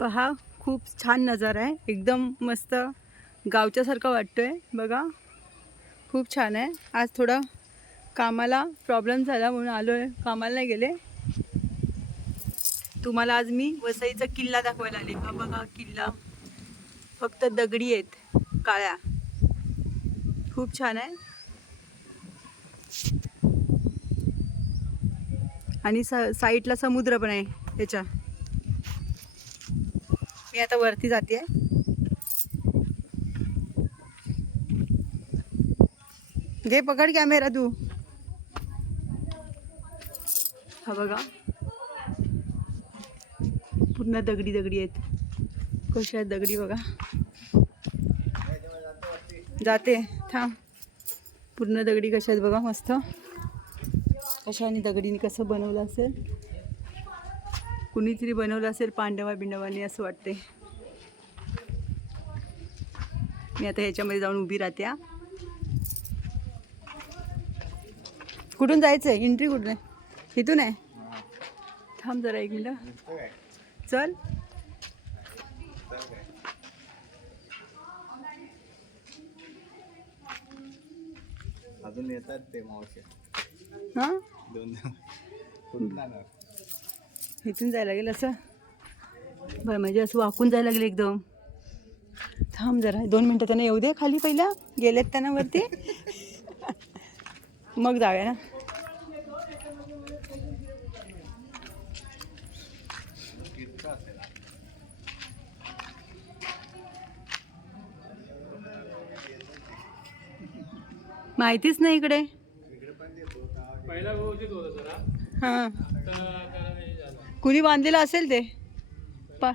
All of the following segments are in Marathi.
पहा खूप छान नजारा आहे. एकदम मस्त गावच्यासारखं वाटतोय. बघा खूप छान आहे. आज थोडा कामाला प्रॉब्लेम झाला म्हणून आलो आहे कामाला नाही गेले. तुम्हाला आज मी वसईचा किल्ला दाखवायला आले. हा बघा किल्ला. फक्त दगडी आहेत काळ्या. खूप छान आहे. आणि स साईडला समुद्र पण आहे त्याच्या मी आता वरती जाते. घे पकड कॅमेरा तू. हा बघा. पूर्ण दगडी दगडी आहेत. कशा आहेत दगडी बघा. जाते. थांब. पूर्ण दगडी कशा आहेत बघा मस्त. कशाने दगडीने कसं बनवलं असेल. कुणीतरी बनवलं असेल पांडवा बिंडवानी असं वाटते मी आता ह्याच्यामध्ये जाऊन उभी राहते. कुठून जायचं आहे एंट्री कुठून? आहे इथून आहे? थांब जरा एक मिनिट. चल. अजून येतात ते मावशे. हां? दोन इथून जायला लागेल असं? बरं म्हणजे असं वाकून जायला लागेल एकदम. थांब जरा दोन मिनटं त्यांना येऊ दे खाली पहिल्या गेलेत त्यांना वरती. मग जाऊया ना. माहितीच नाही इकडे. हां. हे कुणी बांधलेलं असेल ते? पा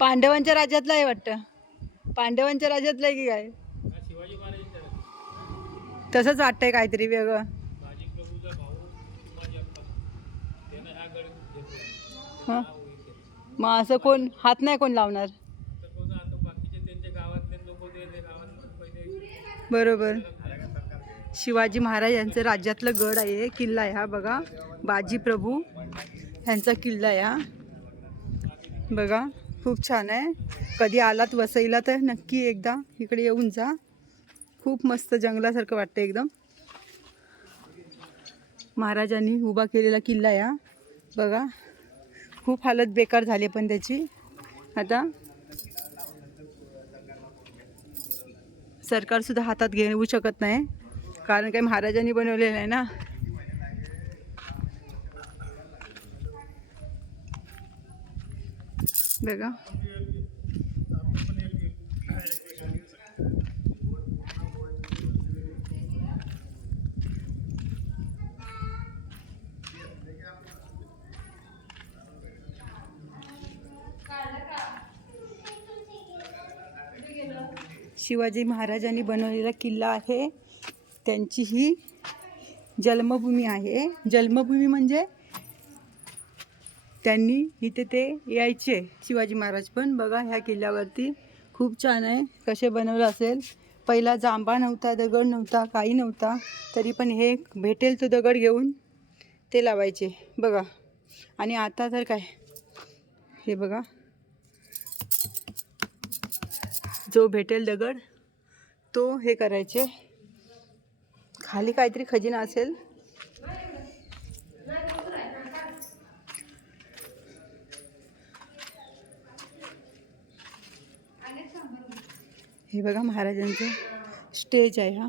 पांडवांच्या राज्यातलं आहे वाटतं. पांडवांच्या राज्यातलं आहे की काय? तसंच वाटतंय काहीतरी वेगळं. हां? मग असं कोण हात नाही कोण लावणार? बरोबर. शिवाजी महाराज यांचं राज्यातलं गड आहे किल्ला आहे हा बघा. बाजी प्रभू ह्यांचा किल्ला आहे हा बघा खूप छान आहे. कधी आलात वसईला तर नक्की एकदा इकडे येऊन जा. खूप मस्त जंगलासारखं वाटतं एकदम. महाराजांनी उभा केलेला किल्ला आहे हा बघा खूप हालत बेकार झाली पण त्याची. आता सरकारसुद्धा हातात घेऊ शकत नाही. कारण काही महाराजांनी बनवलेलं आहे ना. बघा. शिवाजी महाराजांनी बनवलेला किल्ला आहे. त्यांची ही जन्मभूमी आहे. जन्मभूमी म्हणजे त्यांनी इथे ते यायचे. शिवाजी महाराज पण बघा ह्या किल्ल्यावरती खूप छान आहे. कसे बनवलं असेल. पहिला जांभा नव्हता दगड नव्हता काही नव्हता. तरी पण हे भेटेल तो दगड घेऊन ते लावायचे. बघा. आणि आता तर काय? हे बघा. जो भेटेल दगड तो हे करायचे. खाली काहीतरी खजिना असेल. हे बघा महाराजांचं स्टेज आहे हा.